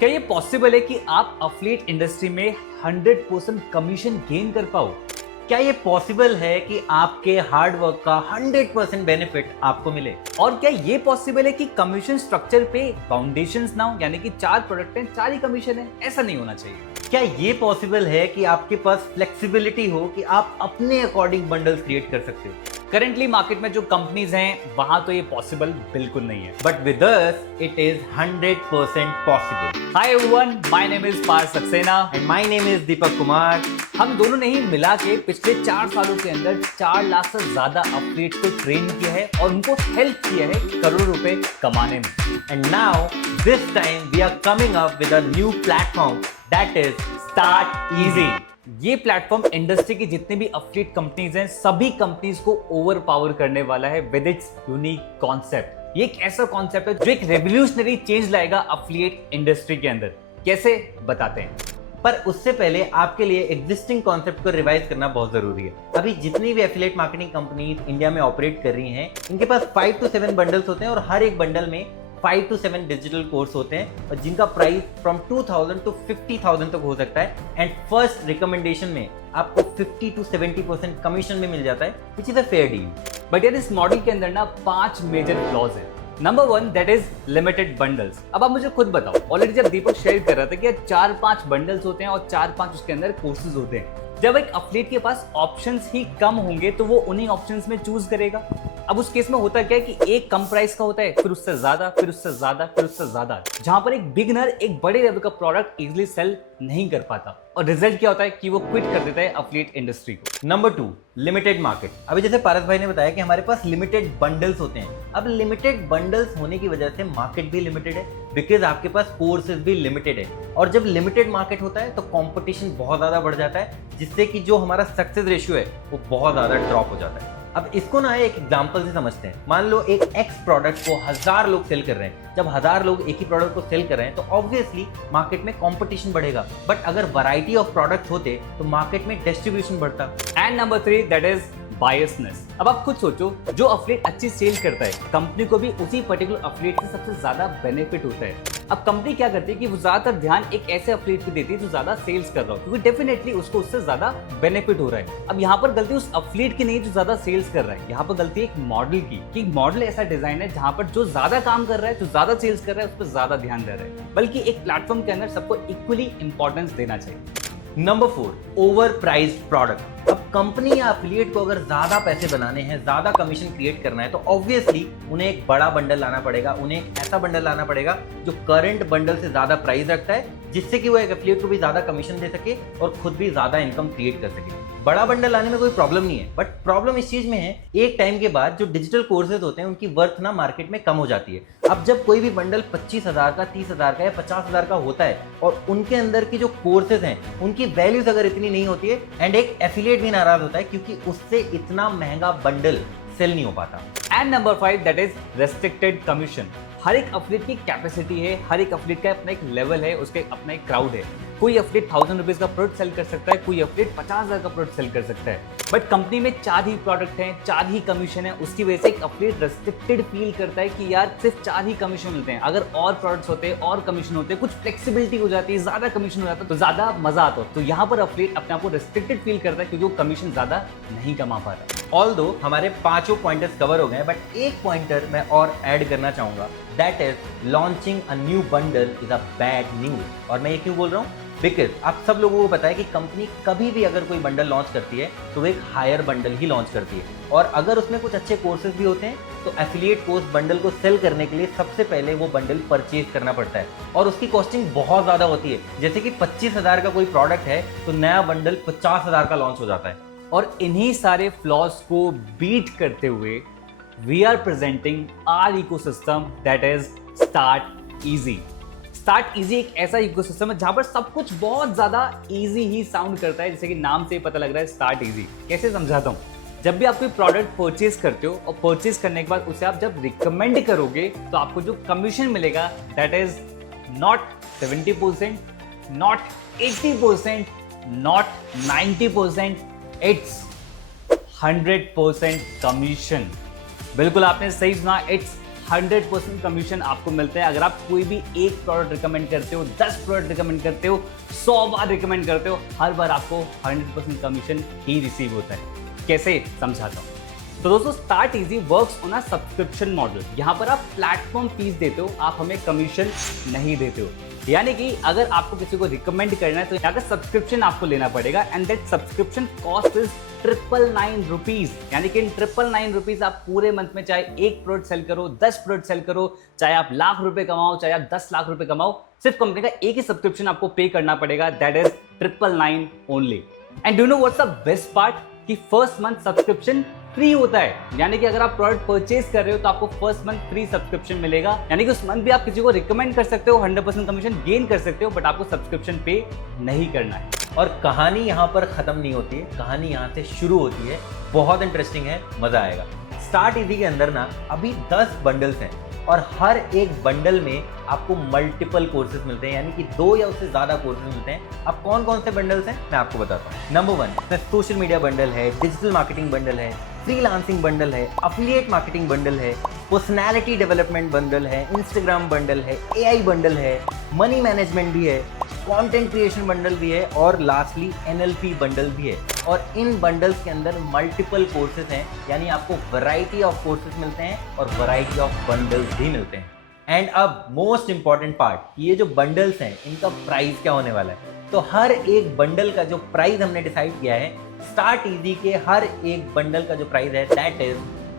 क्या ये पॉसिबल है कि आप अफिलिएट इंडस्ट्री में 100% कमीशन गेन कर पाओ? क्या ये पॉसिबल है कि आपके हार्ड वर्क का 100% बेनिफिट आपको मिले? और क्या ये पॉसिबल है कि कमीशन स्ट्रक्चर पे फाउंडेशंस ना हो, यानी कि 4 प्रोडक्ट हैं 4 ही कमीशन है? ऐसा नहीं होना चाहिए। क्या ये पॉसिबल है कि आपके पास फ्लेक्सिबिलिटी हो कि आप अपने अकॉर्डिंग बंडल्स क्रिएट कर सकते हो? करेंटली मार्केट में जो कंपनीज हैं वहां तो ये पॉसिबल बिल्कुल नहीं है। But with us it is 100% possible. Hi everyone, my name is Parth Saxena and my name is Deepak Kumar. हम दोनों ने ही मिला के पिछले 4 सालों के अंदर 4 लाख से ज्यादा अफिलिएट्स को ट्रेन किया है और उनको हेल्प किया है करोड़ों रुपए कमाने में। And now this time we are coming up with a new platform that is start easy. ये प्लेटफॉर्म इंडस्ट्री की जितनी भी अफिलिएट कंपनीज हैं सभी कंपनीज को ओवर पावर करने वाला है विद इट्स यूनिक कॉन्सेप्ट। ये एक ऐसा कॉन्सेप्ट है जो एक रेवोल्यूशनरी चेंज लाएगा अफिलिएट इंडस्ट्री के अंदर। कैसे बताते हैं, पर उससे पहले आपके लिए एग्जिस्टिंग कॉन्सेप्ट को रिवाइज करना बहुत जरूरी है। अभी जितनी भी एफिलिएट मार्केटिंग कंपनीज इंडिया में ऑपरेट कर रही हैं, इनके पास 5 to 7 बंडल्स होते हैं और हर एक बंडल में 5 to 7 डिजिटल कोर्स होते हैं और जिनका प्राइस फ्रॉम 2000 to 50,000 तक हो सकता है। एंड फर्स्ट रिकमेंडेशन में आपको 50 to 70% कमीशन में मिल जाता है, which is a fair deal. But यार इस मॉडल के अंदर ना 5 मेजर फ्लॉज है। Number 1 that is limited bundles. अब आप मुझे खुद बताओ, ऑलरेडी जब दीपक शेयर कर रहा था कि 4-5 बंडल्स होते हैं और 4-5 उसके अंदर कोर्सेज होते हैं। जब एक अफिलिएट के पास ऑप्शंस ही कम होंगे तो वो उन्हीं ऑप्शंस में चूज करेगा। अब उस केस में होता क्या है कि एक कम प्राइस का होता है, फिर उससे ज्यादा, फिर उससे ज्यादा, फिर उससे ज्यादा, जहां पर एक बिगिनर एक बड़े लेवल का प्रोडक्ट इजीली सेल नहीं कर पाता और रिजल्ट क्या होता है कि वो क्विट कर देता है अफिलिएट इंडस्ट्री को। Number 2 limited market. अभी जैसे पारस भाई ने बताया कि हमारे पास लिमिटेड बंडल्स होते हैं। अब लिमिटेड बंडल्स होने की वजह से मार्केट भी लिमिटेड है, बिकॉज आपके पास कोर्सेज भी लिमिटेड है। और जब लिमिटेड मार्केट होता है तो कंपटीशन बहुत ज्यादा बढ़ जाता है, जिससे कि जो हमारा सक्सेस रेशियो है वो बहुत ज्यादा ड्रॉप हो जाता है। अब इसको ना एक एग्जांपल से समझते हैं। मान लो एक एक्स प्रोडक्ट को 1000 लोग सेल कर रहे हैं। जब 1000 लोग एक ही प्रोडक्ट को सेल कर रहे हैं तो ऑब्वियसली मार्केट में कंपटीशन बढ़ेगा। बट अगर वैरायटी ऑफ प्रोडक्ट्स होते तो मार्केट में डिस्ट्रीब्यूशन बढ़ता। And number 3 that is biasness. अब आप खुद सोचो, जो अफिलिएट अच्छी सेल करता है कंपनी को भी उसी पर्टिकुलर अफिलिएट से सबसे ज्यादा बेनिफिट होता है। अब कंपनी क्या करती है कि वो ज्यादातर ध्यान एक ऐसे अफिलिएट पे देती है जो ज्यादा सेल्स कर रहा हो, क्योंकि डेफिनेटली उसको उससे ज्यादा बेनिफिट हो रहा है। अब यहाँ पर गलती उस अफिलिएट की नहीं जो ज्यादा सेल्स कर रहा है, यहाँ पर गलती है एक मॉडल की कि मॉडल ऐसा डिजाइन है जहाँ पर जो ज्यादा काम कर रहा है, जो ज्यादा सेल्स कर रहा है, उस पर ज्यादा ध्यान दे रहा है। बल्कि एक प्लेटफॉर्म के अंदर सबको इक्वली इंपॉर्टेंस देना चाहिए। Number 4 over priced product. अब कंपनी या एफिलिएट को अगर ज्यादा पैसे बनाने हैं, ज्यादा कमीशन क्रिएट करना है तो ऑब्वियसली उन्हें एक बड़ा बंडल लाना पड़ेगा। उन्हें एक ऐसा बंडल लाना पड़ेगा जो करंट बंडल से ज्यादा प्राइस रखता है, जिससे कि वो एक एफिलिएट को भी ज्यादा कमीशन दे सके और खुद भी ज्यादा इनकम क्रिएट कर सके। बड़ा बंडल लाने में कोई प्रॉब्लम नहीं है, बट प्रॉब्लम इस चीज में है एक टाइम के बाद जो डिजिटल कोर्सेज होते हैं उनकी वर्थ ना मार्केट में कम हो जाती है। अब जब कोई भी बंडल 25,000 का, 30,000 का या 50,000 का होता है और उनके अंदर की जो कोर्सेज हैं उनकी वैल्यूज अगर इतनी नहीं होती है, एंड एक एफिलिएट भी नाराज होता है क्योंकि उससे इतना महंगा बंडल सेल नहीं हो पाता। And number 5 that is restricted commission. हर एक अफिलिएट की कैपेसिटी है, हर एक अफिलिएट का अपना एक लेवल है, उसके अपना एक क्राउड है। कोई अफिलिएट 1000 रुपीज का प्रोडक्ट सेल कर सकता है, कोई अफिलिएट 50,000 का प्रोडक्ट सेल कर सकता है। बट कंपनी में 4 ही प्रोडक्ट हैं, 4 ही कमीशन है, उसकी वजह से एक अफिलिएट रेस्ट्रिक्टेड फील करता है कि यार सिर्फ 4 ही कमीशन मिलते हैं। अगर और प्रोडक्ट्स होते और कमीशन होते, कुछ फ्लेक्सिबिलिटी हो जाती है, ज्यादा कमीशन हो जाता तो ज्यादा मजा आता। तो यहाँ पर अफिलिएट अपने आप को रेस्ट्रिक्टेड फील करता है क्योंकि वो कमीशन ज्यादा नहीं कमा पा रहा। ऑल्दो हमारे 5 पॉइंटर्स कवर हो गए, बट एक पॉइंटर मैं और ऐड करना चाहूंगा, that is launching a new bundle is a bad news. और मैं ये क्यों बोल रहा हूँ, बिकॉज आप सब लोगों को पता है कि कंपनी कभी भी अगर कोई बंडल लॉन्च करती है तो वो एक हायर बंडल ही लॉन्च करती है। और अगर उसमें कुछ अच्छे कोर्सेज भी होते हैं तो एफिलिएट को उस बंडल को सेल करने के लिए सबसे पहले वो बंडल परचेज करना पड़ता है और उसकी कॉस्टिंग बहुत ज़्यादा होती है। जैसे कि 25,000 का कोई प्रोडक्ट है तो नया बंडल 50,000 का लॉन्च हो जाता है। और इन्हीं सारे फ्लॉज को बीट करते हुए we are presenting our ecosystem that is start easy. Start easy एक ऐसा इकोसिस्टम है जहां पर सब कुछ बहुत ज्यादा इजी ही साउंड करता है, जैसे कि नाम से ही पता लग रहा है स्टार्ट इजी। कैसे समझाता हूं, जब भी आप कोई प्रोडक्ट परचेज करते हो और परचेज करने के बाद उसे आप जब रिकमेंड करोगे तो आपको जो कमीशन मिलेगा that is not 70%, not 80%, not 90%, it's 100% commission. बिल्कुल आपने सही सुना, इट्स 100% कमीशन आपको मिलता है। अगर आप कोई भी एक प्रोडक्ट रिकमेंड करते हो, 10 प्रोडक्ट रिकमेंड करते हो, 100 बार रिकमेंड करते हो, हर बार आपको 100% कमीशन ही रिसीव होता है। कैसे, समझाता हूँ। तो दोस्तों, start easy works on a subscription model. यहाँ पर आप प्लेटफॉर्म फीस देते हो, आप हमें कमीशन नहीं देते हो। यानी कि अगर आपको किसी को रिकमेंड करना है तो यहाँ का सब्सक्रिप्शन आपको लेना पड़ेगा, and that subscription cost is 999 rupees. यानी कि 999 रुपीज आप पूरे मंथ में चाहे एक प्रोडक्ट सेल करो, 10 प्रोडक्ट सेल करो, चाहे आप लाख रुपए कमाओ, चाहे आप 10 लाख रुपए कमाओ, सिर्फ कंपनी का एक ही सब्सक्रिप्शन आपको पे करना पड़ेगा, that is 999 only. And do know what's the best part, कि फर्स्ट मंथ सब्सक्रिप्शन फ्री होता है। यानी कि अगर आप प्रोडक्ट परचेज कर रहे हो तो आपको फर्स्ट मंथ फ्री सब्सक्रिप्शन मिलेगा। यानी कि उस मंथ भी आप किसी को रिकमेंड कर सकते हो, 100% कमीशन गेन कर सकते हो, बट आपको सब्सक्रिप्शन पे नहीं करना है। और कहानी यहाँ पर खत्म नहीं होती है, कहानी यहाँ से शुरू होती है। बहुत इंटरेस्टिंग है, मजा आएगा। स्टार्ट इजी के अंदर ना अभी 10 बंडल्स हैं और हर एक बंडल में आपको मल्टीपल कोर्सेज मिलते हैं, यानी कि 2 या उससे ज्यादा कोर्सेज मिलते हैं। अब कौन कौन से बंडल्स हैं मैं आपको बताता हूँ। नंबर 1 सोशल मीडिया बंडल है, डिजिटल मार्केटिंग बंडल है, फ्रीलांसिंग बंडल है, अफिलिएट मार्केटिंग बंडल है, पर्सनालिटी डेवलपमेंट बंडल है, इंस्टाग्राम बंडल है, एआई बंडल है, मनी मैनेजमेंट भी है, कंटेंट क्रिएशन बंडल भी है और लास्टली एनएलपी बंडल भी है। और इन बंडल्स के अंदर मल्टीपल कोर्सेज हैं, यानी आपको वैरायटी ऑफ कोर्सेज मिलते हैं और वैरायटी ऑफ बंडल्स भी मिलते हैं। एंड अब मोस्ट इंपॉर्टेंट पार्ट, ये जो बंडल्स हैं इनका प्राइस क्या होने वाला है। तो हर एक बंडल का जो प्राइस हमने डिसाइड किया है, स्टार्ट इजी के हर एक बंडल का जो प्राइस है दैट इज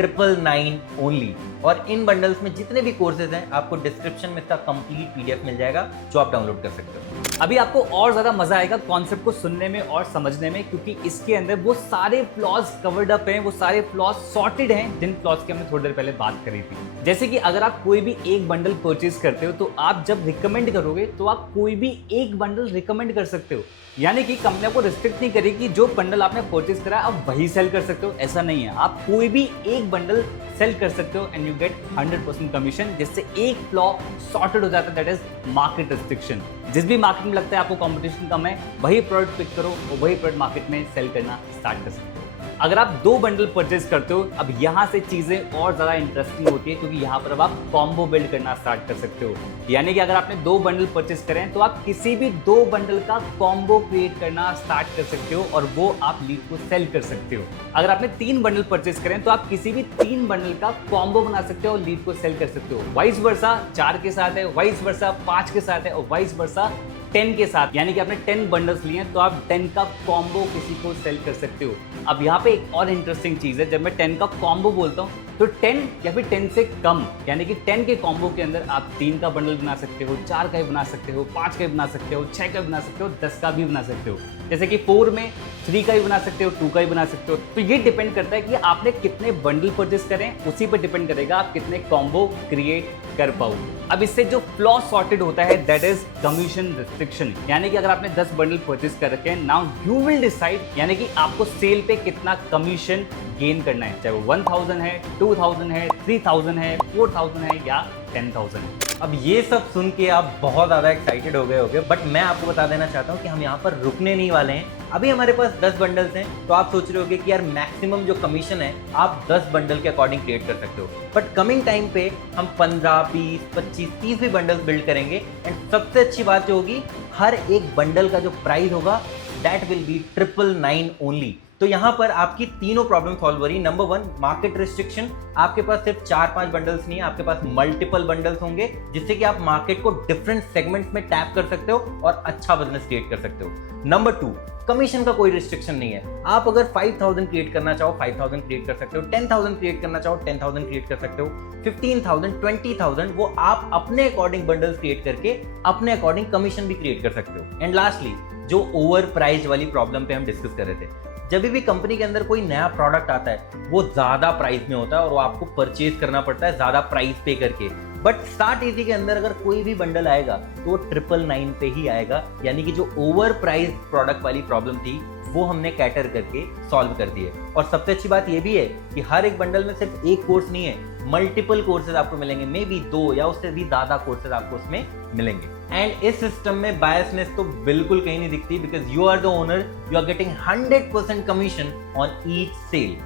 999 ओनली। और इन बंडल्स में जितने भी कोर्सेज हैं आपको डिस्क्रिप्शन में इसका कंप्लीट पीडीएफ मिल जाएगा जो आप डाउनलोड कर सकते हो। अभी आपको और ज्यादा मजा आएगा कॉन्सेप्ट को सुनने में और समझने में, क्योंकि इसके अंदर वो सारे फ्लॉज कवर्ड अप हैं, वो सारे फ्लॉज सॉर्टेड हैं जिन फ्लॉज की हमने थोड़ी देर पहले बात करी थी। जैसे कि अगर आप कोई भी एक बंडल परचेज करते हो तो आप जब रिकमेंड करोगे तो आप कोई भी एक बंडल रिकमेंड कर सकते हो। यानी कि कंपनी आपको रिस्ट्रिक्ट नहीं करेगी, जो बंडल आपने परचेज करा आप वही सेल कर सकते हो, ऐसा नहीं है। आप कोई भी एक बंडल सेल कर सकते हो एंड यू गेट 100% कमीशन, जिससे एक फ्लॉ सॉर्टेड हो जाता है, दैट इज मार्केट रिस्ट्रिक्शन। जिस भी मार्केट में लगता है आपको कंपटीशन कम है, वही प्रोडक्ट पिक करो और वही प्रोडक्ट मार्केट में सेल करना स्टार्ट कर सकते हो। अगर आप 2 बंडल परचेज करते हो, अब यहाँ से चीजें और ज्यादा इंटरेस्टिंग होती है, क्योंकि यहाँ पर अब आप कॉम्बो बिल्ड करना स्टार्ट कर सकते हो। यानी कि अगर आपने 2 बंडल परचेज करें तो आप किसी भी 2 बंडल का कॉम्बो क्रिएट करना स्टार्ट कर सकते हो और वो आप लीड को सेल कर सकते हो। अगर आपने 3 बंडल परचेज करें तो आप किसी भी 3 बंडल का कॉम्बो बना सकते हो और लीड को सेल कर सकते हो। वाइस वर्सा 4 के साथ है, वाइस वर्सा 5 के साथ है और वाइस वर्सा 10 के साथ। यानी कि आपने 10 बंडल्स लिए हैं तो आप 10 का कॉम्बो किसी को सेल कर सकते हो। अब यहाँ पे एक और इंटरेस्टिंग चीज है, जब मैं 10 का कॉम्बो बोलता हूँ तो 10 या फिर 10 से कम, यानी कि 10 के कॉम्बो के अंदर आप 3 का बंडल बना सकते हो, 4 का भी बना सकते हो, 5 का भी बना सकते हो, 6 का भी बना सकते हो, 10 का भी बना सकते हो। जैसे कि 4 में 3 का भी बना सकते हो, 2 का भी बना सकते हो। तो ये डिपेंड करता है कि आपने कितने बंडल परचेस करें, उसी पर डिपेंड करेगा आप कितने कॉम्बो क्रिएट कर पाओ। अब इससे जो फ्लॉ सॉर्टेड होता है दैट इज कमीशन रिस्ट्रिक्शन। यानी कि अगर आपने 10 बंडल परचेस कर रखे हैं, नाउ यू विल डिसाइड, यानी कि आपको सेल पे कितना कमीशन गेन करना है, चाहे वो 1000 है, 2000 है, 3000 है, 4000 है या 10,000 है। अब ये सब सुन के आप बहुत ज़्यादा एक्साइटेड हो गए होगे, बट मैं आपको बता देना चाहता हूँ कि हम यहाँ पर रुकने नहीं वाले हैं। अभी हमारे पास 10 बंडल्स हैं, तो आप सोच रहे होगे कि यार मैक्सिमम जो कमीशन है आप 10 बंडल के अकॉर्डिंग क्रिएट कर सकते हो, बट कमिंग टाइम पे हम 15, 20, 25, 30 भी बंडल्स बिल्ड करेंगे। एंड सबसे अच्छी बात जो होगी, हर एक बंडल का जो प्राइस होगा दैट विल बी 999 ओनली। तो यहाँ पर आपकी तीनों प्रॉब्लम सॉल्व हो रही। नंबर 1 मार्केट रिस्ट्रिक्शन, आपके पास सिर्फ 4-5 बंडल्स नहीं है, आपके पास मल्टीपल बंडल्स होंगे, जिससे कि आप मार्केट को डिफरेंट सेगमेंट्स में टैप कर सकते हो और अच्छा बिजनेस क्रिएट कर सकते हो। नंबर 2 कमीशन का कोई रिस्ट्रिक्शन नहीं है। आप अगर 5000 क्रिएट करना चाहो 5000 क्रिएट कर सकते हो, 10000 क्रिएट करना चाहो 10000 क्रिएट कर सकते हो, 15000, 20000 वो आप अपने अकॉर्डिंग बंडल्स क्रिएट करके अपने अकॉर्डिंग कमीशन भी क्रिएट कर सकते हो। एंड लास्टली जो ओवर प्राइस वाली प्रॉब्लम पे हम डिस्कस कर रहे थे, जब भी कंपनी के अंदर कोई नया प्रोडक्ट आता है वो ज्यादा प्राइस में होता है और वो आपको परचेज करना पड़ता है ज्यादा प्राइस पे करके। बट स्टार्ट इजी के अंदर अगर कोई भी बंडल आएगा तो वो 999 पे ही आएगा, यानी कि जो ओवर प्राइस प्रोडक्ट वाली प्रॉब्लम थी वो हमने कैटर करके सॉल्व कर दी है। और सबसे अच्छी बात ये भी है कि हर एक बंडल में सिर्फ एक कोर्स नहीं है, मल्टीपल कोर्सेज आपको मिलेंगे, मे बी 2 या उससे भी ज्यादा कोर्सेज आपको उसमें मिलेंगे। एंड इस सिस्टम में बायसनेस तो बिल्कुल कहीं नहीं दिखती, because you are the owner, you are getting 100% commission on each sale.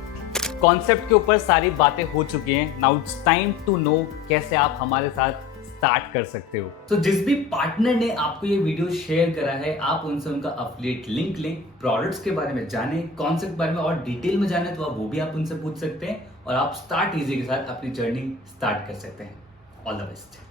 Concept के ऊपर सारी बातें हो चुकी हैं। Now it's time to know कैसे आप हमारे साथ स्टार्ट कर सकते हो। तो जिस भी पार्टनर ने आपको ये वीडियो शेयर करा है, आप उनसे उनका अफिलिएट लिंक लें, प्रोडक्ट्स के बारे में जाने, कॉन्सेप्ट के बारे में और डिटेल में जाने, तो आप वो भी आप उनसे पूछ सकते हैं और आप स्टार्ट इजी के साथ अपनी जर्नी स्टार्ट कर सकते हैं। All the best.